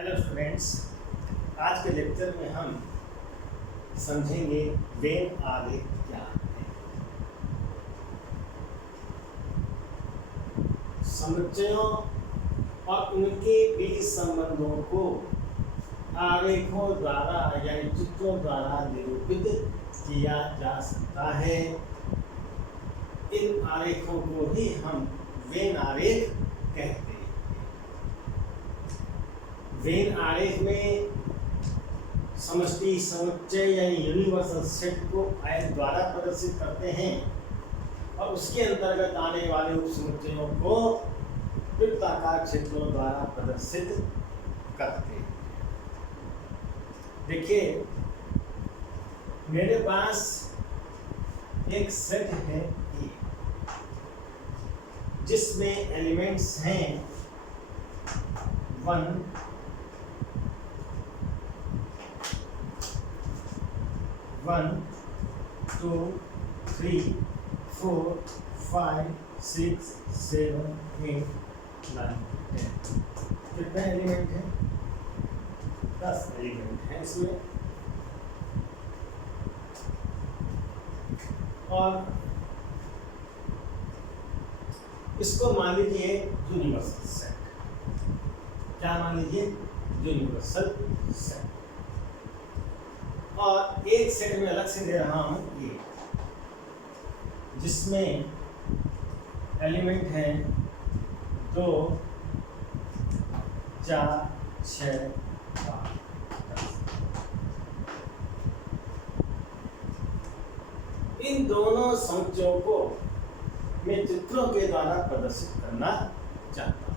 Hello students, आज के lecture में हम समझेंगे वेन आरेख क्या है। समुच्चयों और उनके बीच संबंधों को आरेखों द्वारा यानी चित्रों द्वारा निरूपित किया जा सकता है। इन आरेखों को ही हम वेन आरेख कहते हैं। वेन आरेख में समष्टि समुच्चय यानी यूनिवर्सल सेट को आयत द्वारा प्रदर्शित करते हैं और उसके अंतर्गत आने वाले उप समुच्चयों को वृत्ताकार क्षेत्रों द्वारा प्रदर्शित करते हैं। देखिए, मेरे पास एक सेट है ए, जिसमें एलिमेंट्स हैं 1 2 3 4 5 6 7 8 9 10। कितने एलिमेंट हैं? 10 एलिमेंट हैं इसमें। और इसको मान लीजिए यूनिवर्सल सेट। क्या मान लीजिए? Universal set. और एक सेट में अलग से दे रहा हूं ये, जिसमें एलिमेंट हैं 2 4 6 8 10। इन दोनों समुच्चयों को मैं चित्रों के द्वारा प्रदर्शित करना चाहता हूं।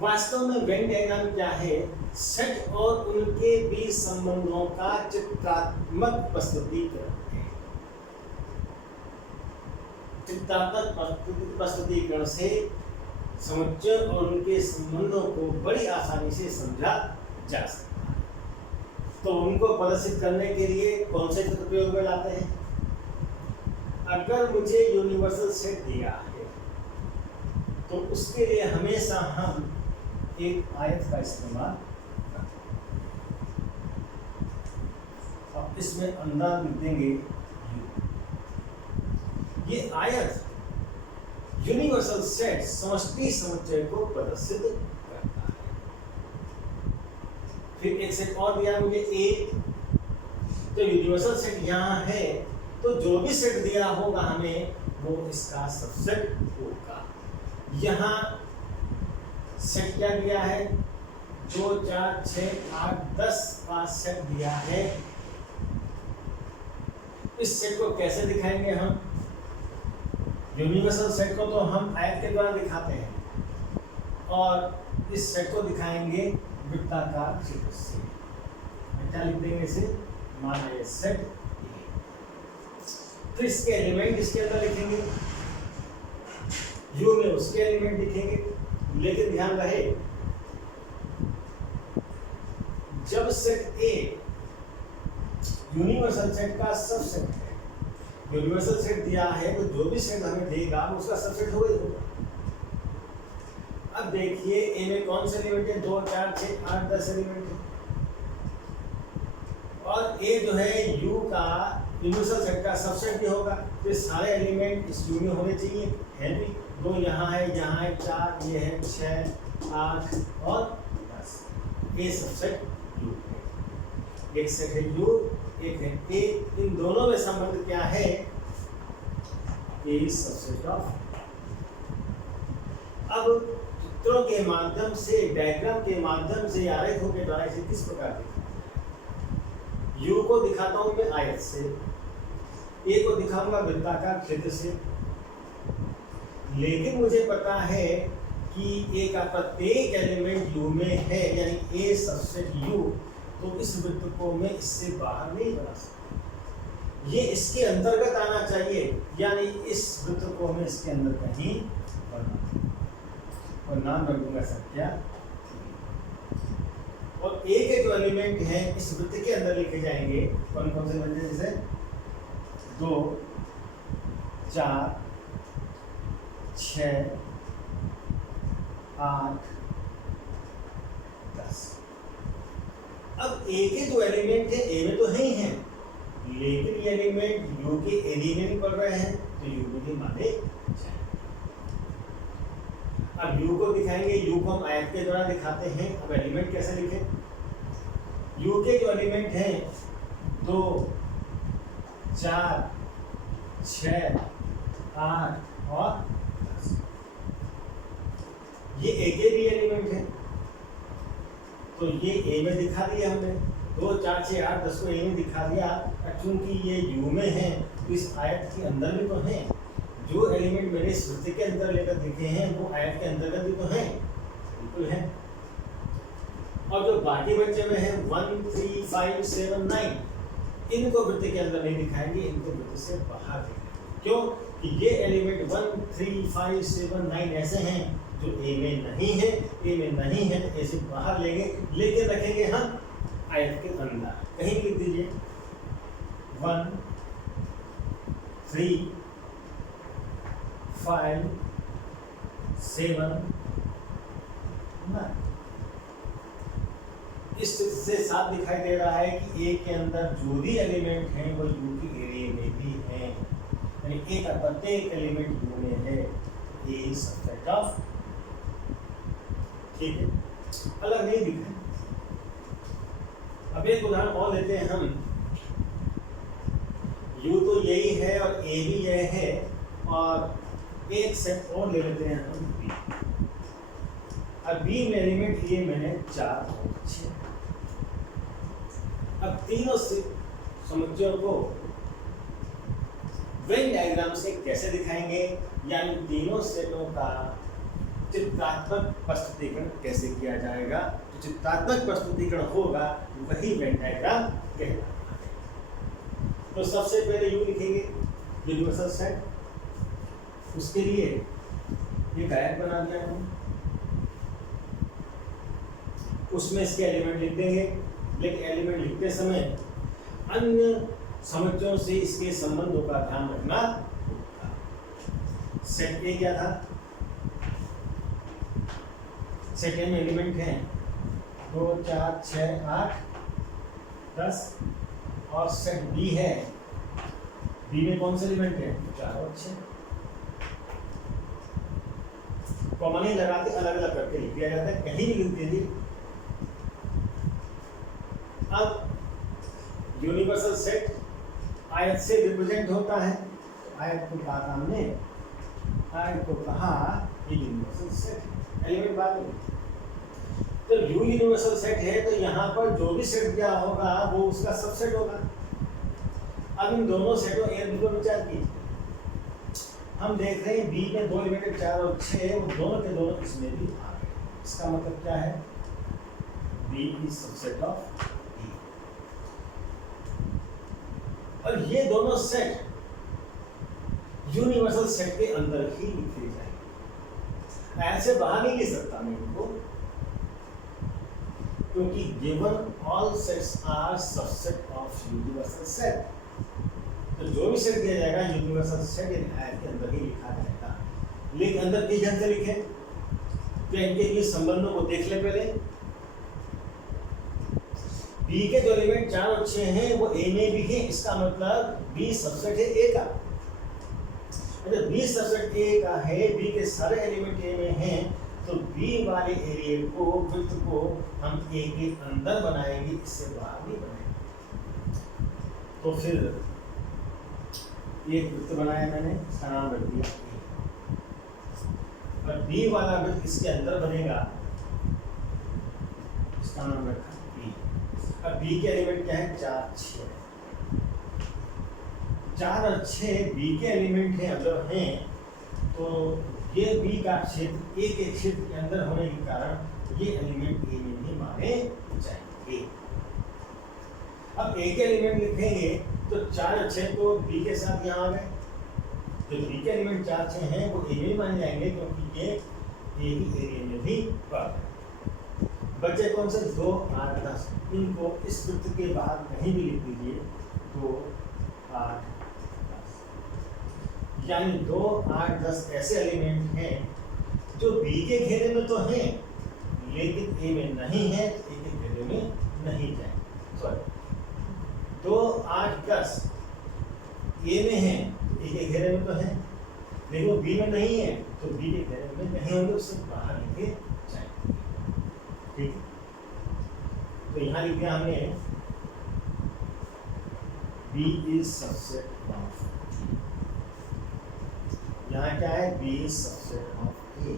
वास्तव में वेन डायग्राम क्या है? सेट और उनके बीच संबंधों का चित्रात्मक प्रस्तुतीकरण है। चित्रात्मक प्रस्तुतीकरण से समुच्चय और उनके संबंधों को बड़ी आसानी से समझा जा सकता है। तो उनको प्रदर्शित करने के लिए कौन से चित्र प्रयोग में लाते हैं? अगर मुझे यूनिवर्सल सेट दिया है तो उसके लिए हमेशा हम एक आयत का इस्तेमाल करते हैं और इसमें अंदर लिख देंगे ये आयत यूनिवर्सल सेट समष्टि समुच्चय को प्रदर्शित करता है। फिर एक सेट और दिया मुझे ए, तो यूनिवर्सल सेट यहाँ है तो जो भी सेट दिया होगा हमें वो इसका सबसेट होगा। यहाँ सेट क्या दिया है? 2 4 6 8 10 का सेट दिया है। इस सेट को कैसे दिखाएंगे हम? यूनिवर्सल सेट को तो हम आयत के द्वारा दिखाते हैं और इस सेट को दिखाएंगे वृत्ताकार क्षेत्र से। क्या लिख देंगे इसे? माना ये सेट। तो इसके एलिमेंट इसके अंदर लिखेंगे, यू में उसके एलिमेंट लिखेंगे। लेकिन ध्यान रहे, जब सेट ए यूनिवर्सल सेट का सबसेट है, यूनिवर्सल सेट दिया है तो जो भी सेट हमें देगा उसका सबसेट होगा ही होगा। अब देखिए ए में कौन से एलिमेंट है? 2 4 6 8 10 एलिमेंट है और ए जो है यू का यूनिवर्सल सेट का सबसेट भी होगा। तो सारे एलिमेंट इस यू में होने चाहिए, है भी। 2 यहाँ है, 4 ये है, 6 8 और 10। ए सबसेट यू है। एक सेट है यू, एक है ए। इन दोनों में संबंध क्या है? ए सबसेट ऑफ। अब चित्रों के माध्यम से, डायग्राम के माध्यम से, आरेखों के द्वारा इसे किस प्रकार दिखाते हैं? यू को दिखाता हूं मैं आयत से, ए को दिखाऊंगा वृत्ताकार क्षेत्र से। लेकिन मुझे पता है कि ए का प्रत्येक एलिमेंट यू में है, यानी ए सबसेट यू। तो इस वृत्त को मैं इससे बाहर नहीं बना सकता, ये इसके अंतर्गत आना चाहिए, यानी इस वृत्त को मैं इसके अंदर कहीं बना और नाम रख दूंगा सत्या। और ए के जो एलिमेंट हैं इस वृत्त के अंदर लिखे जाएंगे। कौन कौन से बन? जैसे 2 4 6 8 10। 10। अब ए के जो एलिमेंट है ए में तो है ही हैं, लेकिन ये एलिमेंट यू के एरिया में भी पड़ रहे हैं, तो यू में भी माने जाएंगे। अब यू को दिखाएंगे, यू को हम आयत के द्वारा दिखाते हैं। अब एलिमेंट कैसे लिखें? यू के जो एलिमेंट हैं 2, 4, 6, 8 और 10, ये ए के भी एलिमेंट है, तो ये ए में दिखा दिया हमने। 2, 4, 6, 8, 10 को ए में दिखा दिया। चूंकि ये यू में है तो इस आयत के अंदर भी तो हैं। जो एलिमेंट मैंने इस वृत्त के अंदर लेकर लिखे हैं वो आयत के अंतर्गत भी तो हैं, बिल्कुल है। और जो बाकी बचे हुए हैं 1, 3, 5, 7, 9, इनको वृत्त के अंदर नहीं दिखाएंगे, इनको वृत्त से बाहर दिखाएंगे। क्यों? कि ये एलिमेंट 1, 3, 5, 7, 9 ऐसे हैं जो ए में नहीं है, ए में नहीं है तो ऐसे बाहर लेंगे, लेके रखेंगे हम आयत के अंदर। कहीं लिख दीजिए 1, 3, 5, 7, 9। इस से साफ दिखाई दे रहा है कि ए के अंदर जो भी एलिमेंट हैं वो यू के एरिया में भी हैं, यानी ए का प्रत्येक एलिमेंट यू में है। ए इज सबसेट ऑफ, ठीक है, अलग नहीं दिखा। अब एक उदाहरण और लेते हैं हम। यू तो यही है और ए भी यह है, और एक सेट और ले लेते हैं हम बी। अब बी में एलिमेंट लिए मैंने 4 और 6। अब तीनों से समुच्चयों को वेन डायग्राम से कैसे दिखाएंगे, यानी तीनों सेटों का चित्रात्मक प्रस्तुतिकरण कैसे किया जाएगा। तो चित्रात्मक प्रस्तुतिकरण होगा वही वेन डायग्राम कहलाता है। तो सबसे पहले यू लिखेंगे, यूनिवर्सल सेट। उसके लिए एक आयत बना दिया हम, उसमें इसके एलिमेंट लिख देंगे, लेकिन एलिमेंट लिखते समय अन्य समुच्चयों से इसके संबंधों का ध्यान रखना होगा। सेट ए क्या था? सेट ए में एलिमेंट हैं 2, 4, 6, 8, 10, और सेट बी है, बी में कौन से एलिमेंट है? 4 और 6। कॉमन ही लगा के अलग अलग करके लिख दिया जाता है, कहीं भी लिख दीजिए। अब यूनिवर्सल सेट आयत से रिप्रेजेंट होता है, तो आयत को कहा हमने, आयत को कहा ये यूनिवर्सल सेट। एलिमेंट बाद में, तो यू यूनिवर्सल सेट है तो यहाँ पर जो भी सेट दिया होगा वो उसका सबसेट होगा। अब इन दोनों सेटों ए और बी को विचार कीजिए। हम देख रहे हैं बी में 2 एलिमेंट 4 और 6, वो दोनों के दोनों इसमें भी आ गए। इसका मतलब क्या है? बी इज सबसेट ऑफ ए। और ये दोनों सेट यूनिवर्सल सेट के अंदर ही लिखे जाएंगे, ऐसे बाहर नहीं ले सकता मैं इनको, क्योंकि given all sets are subset of universal set. तो जो भी सेट दिया जाएगा यूनिवर्सल सेट आयत के अंदर ही लिखा जाएगा। लेकिन अंदर किस ढंग से लिखें? तो इनके बीच संबंधों को देख ले पहले। बी के जो एलिमेंट 4 और 6 हैं वो ए में भी है, इसका मतलब बी सबसेट है ए का। अगर बी सबसेट ए का है, बी के सारे एलिमेंट ए में हैं, तो बी वाले एरिया को, वृत्त को हम ए के अंदर बनाएंगे, इससे बाहर नहीं बनाएंगे। तो फिर ये वृत्त बनाया मैंने, इसका नाम रख दिया ए, और बी वाला वृत्त इसके अंदर बनेगा, इसका नाम रखा बी। अब बी के एलिमेंट क्या है? 4, 6। 4 और 6 बी के एलिमेंट हैं, अगर हैं तो ये बी का क्षेत्र ए के क्षेत्र के अंदर होने के कारण ये एलिमेंट ए में ही माने जाएंगे। अब ए के एलिमेंट लिखेंगे तो 4 और 6 तो बी के साथ यहाँ आ गए, जो बी के एलिमेंट 4, 6 हैं वो ए में ही माने जाएंगे, क्योंकि ये ए ही एरिया में भी पड़ रहे। बच्चे कौन से? 2, 8, 10। इनको इस वृत्त के बाहर कहीं भी लिख दीजिए, 2, 8, 10। यानी 2, 8, 10 ऐसे एलिमेंट हैं जो बी के घेरे में तो हैं, लेकिन ए में नहीं है, ए के घेरे में नहीं जाए। सॉरी, 2, 8, 10 ए में है, ए के घेरे में तो है, लेकिन वो बी में नहीं है, तो बी के घेरे में नहीं होंगे, उससे बाहर लेके जाएंगे। ठीक है, तो यहाँ लिख दिया हमने बी इज सबसेट ऑफ, यहाँ क्या है, बी इज सबसेट ऑफ ए।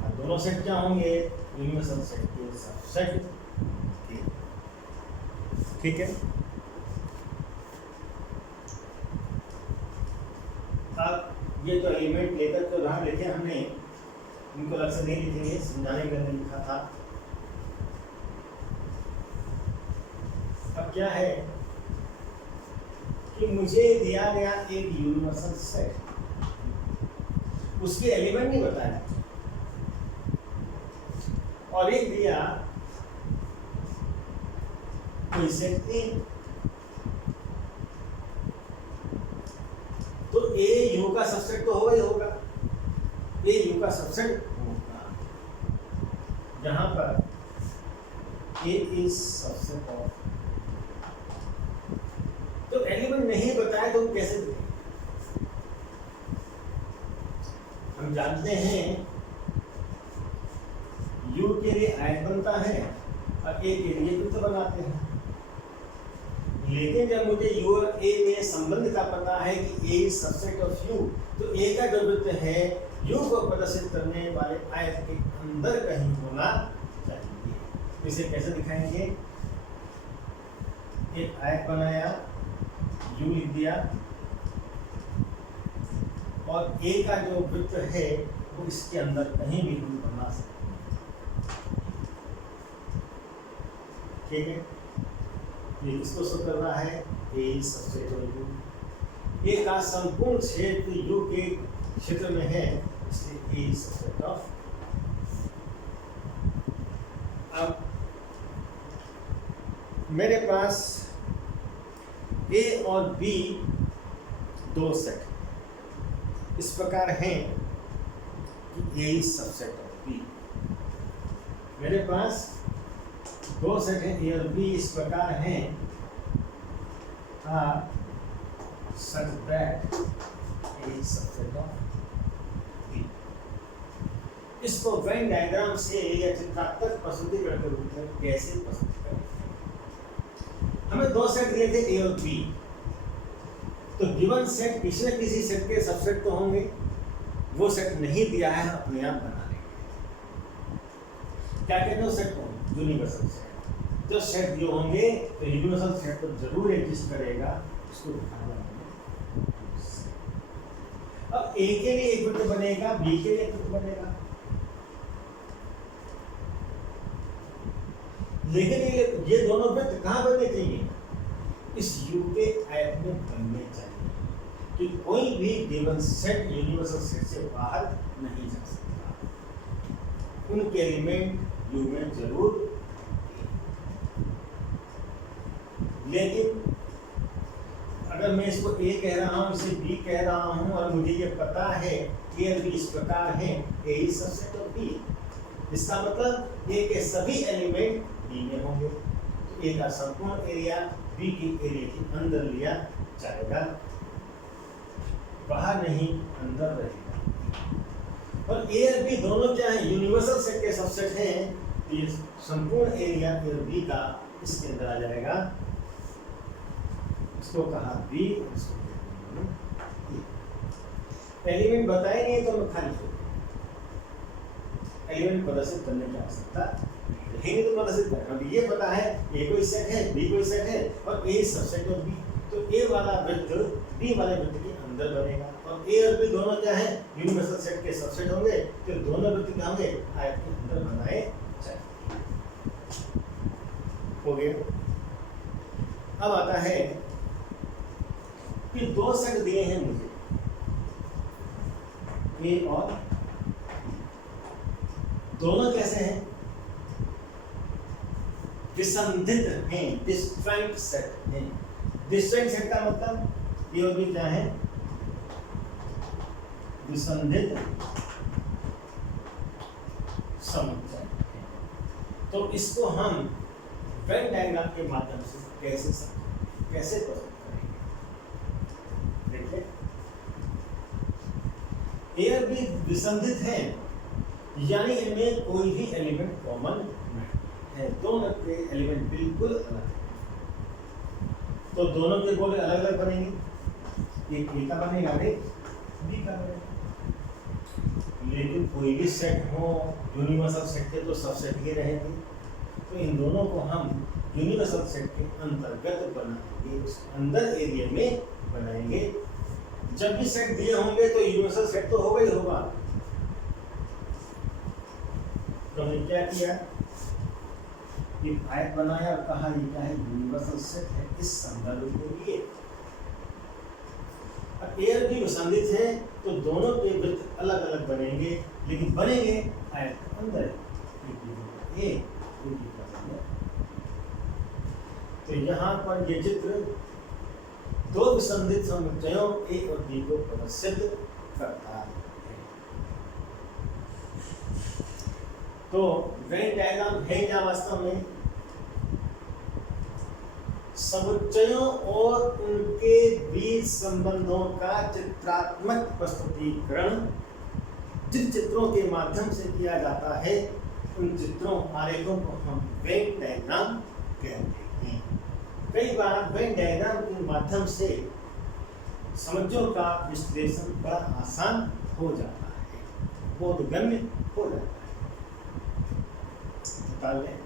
अब दोनों सेट क्या होंगे, यूनिवर्सल सेट के सबसेट ए। ठीक है, अब ये तो एलिमेंट लेकर तो यहाँ लिखे हमने, इनको अलग से नहीं लिखेंगे, समझाने के लिए लिखा था। अब क्या है कि मुझे दिया गया एक यूनिवर्सल सेट, उसके एलिमेंट नहीं बताया, और एक दिया कोई सेट ए, तो ए यू का सबसेट तो होगा ही होगा, ए यू का सबसेट होगा, जहां पर ए इज सबसेट ऑफ। तो एलिमेंट नहीं बताया तो कैसे देखें? हम जानते हैं यू के लिए आयत बनता है और ए के लिए वृत्त बनाते हैं, लेकिन जब मुझे यू और ए में संबंध का पता है कि ए इज सबसेट ऑफ यू, तो ए का जो वृत्त है यू को प्रदर्शित करने वाले आयत के अंदर कहीं होना चाहिए। इसे कैसे दिखाएंगे? एक आयत बनाया, यू लिख दिया, और ए का जो वृत्त है वो इसके अंदर कहीं भी हम बना सकते हैं। ठीक है, ये किसको शो कर रहा है? ए सबसेट ऑफ यू। ए का संपूर्ण क्षेत्र यू के क्षेत्र में है, इसलिए ए सबसेट ऑफ। अब मेरे पास ए और बी दो सेट इस प्रकार हैं कि ए इज सबसेट ऑफ बी। मेरे पास दो सेट हैं ए और बी इस प्रकार हैं such that A is subset of B। इसको वेन डायग्राम से या चित्रात्मक प्रस्तुतिकरण के रूप में कैसे प्रस्तुत करें? हमें दो सेट दिए थे ए और बी, तो गिवन सेट किसी न किसी सेट के सबसेट तो होंगे, वो सेट नहीं दिया है, अपने आप बना लेंगे। क्या कहते हैं सेट को? Universal set. जो सेट दिए होंगे तो यूनिवर्सल सेट तो जरूर एग्जिस्ट करेगा, उसको दिखाना है। अब ए के लिए एक वृत्त बनेगा, बी के लिए एक वृत्त बनेगा, लेकिन ये दोनों वृत्त कहाँ बनने चाहिए? इस यू के आयत में बनने चाहिए, कि कोई भी गिवन सेट यूनिवर्सल सेट से बाहर नहीं जा सकता। उनके एलिमेंट यू में जरूर, लेकिन अगर मैं इसको ए कह रहा हूँ, इसे बी कह रहा हूँ, और मुझे ये पता है कि ए और बी इस प्रकार है, ए इज सबसेट ऑफ बी, इसका मतलब ए के सभी एलिमेंट बी में होंगे, तो ए का संपूर्ण एरिया बी की एरिया के अंदर लिया जाएगा, बाहर नहीं, अंदर रहेगा। और ए और बी दोनों क्या है? यूनिवर्सल सेट के सबसेट हैं, तो ये संपूर्ण एरिया ए और बी का इसके अंदर आ जाएगा। इसको कहा बी, इसको एलिमेंट बताए नहीं तो मैं खाली छोड़, एलिमेंट प्रदर्शित करने की आवश्यकता नहीं, तो प्रदर्शित करें। अभी ये पता है ए कोई सेट है, बी कोई सेट है, और ए सबसेट ऑफ बी, तो ए वाला वृत्त बी वाले वृत्त के अंदर बनेगा, और ए और बी दोनों क्या है? यूनिवर्सल सेट के सबसेट होंगे, तो दोनों वृत्त क्या होंगे? आयत के अंदर बनाए जाएंगे। हो गया। अब आता है कि दो सेट दिए हैं मुझे, ए और दोनों कैसे हैं? विसंधित हैं, डिस्ट्रैक्ट सेट हैं। डिस्ट्रैक्ट सेट का मतलब ये और भी क्या है? विसंधित समुच्चय। तो इसको हम वेन डायग्राम के माध्यम से कैसे प्रस्तुत करेंगे? देखिए, एयर भी विसंधित है, यानी इनमें कोई भी एलिमेंट कॉमन नहीं है, दोनों के एलिमेंट बिल्कुल अलग हैं। तो दोनों के गोले अलग अलग बनेंगे, एक ए का बनेगा, एक बी का बनेगा। लेकिन कोई भी सेट हो, यूनिवर्सल सेट के तो सबसेट ही रहेंगे, तो इन दोनों को हम यूनिवर्सल सेट के अंतर्गत बनाएंगे, उस अंदर एरिया में बनाएंगे। जब भी सेट दिए होंगे तो यूनिवर्सल सेट तो होगा ही होगा। तो हमने क्या किया, ये आयत बनाया और कहा ये क्या है, यूनिवर्सल सेट है इस संदर्भ के लिए। अब एयर भी विसंधित है तो दोनों के वृत्त अलग अलग बनेंगे, लेकिन बनेंगे आयत के अंदर। तो यहाँ पर ये चित्र दो विसंधित समुच्चयों ए और बी को प्रदर्शित करता है। तो वेन डायग्राम है क्या वास्तव में? समुच्चयों और उनके बीच संबंधों का चित्रात्मक प्रस्तुतीकरण जिन चित्रों के माध्यम से किया जाता है, उन चित्रों आरेखों को हम वेन डायग्राम कहते हैं। कई बार वेन डायग्राम के माध्यम से समुच्चयों का विश्लेषण बड़ा आसान हो जाता है, बोधगम्य हो जाता है।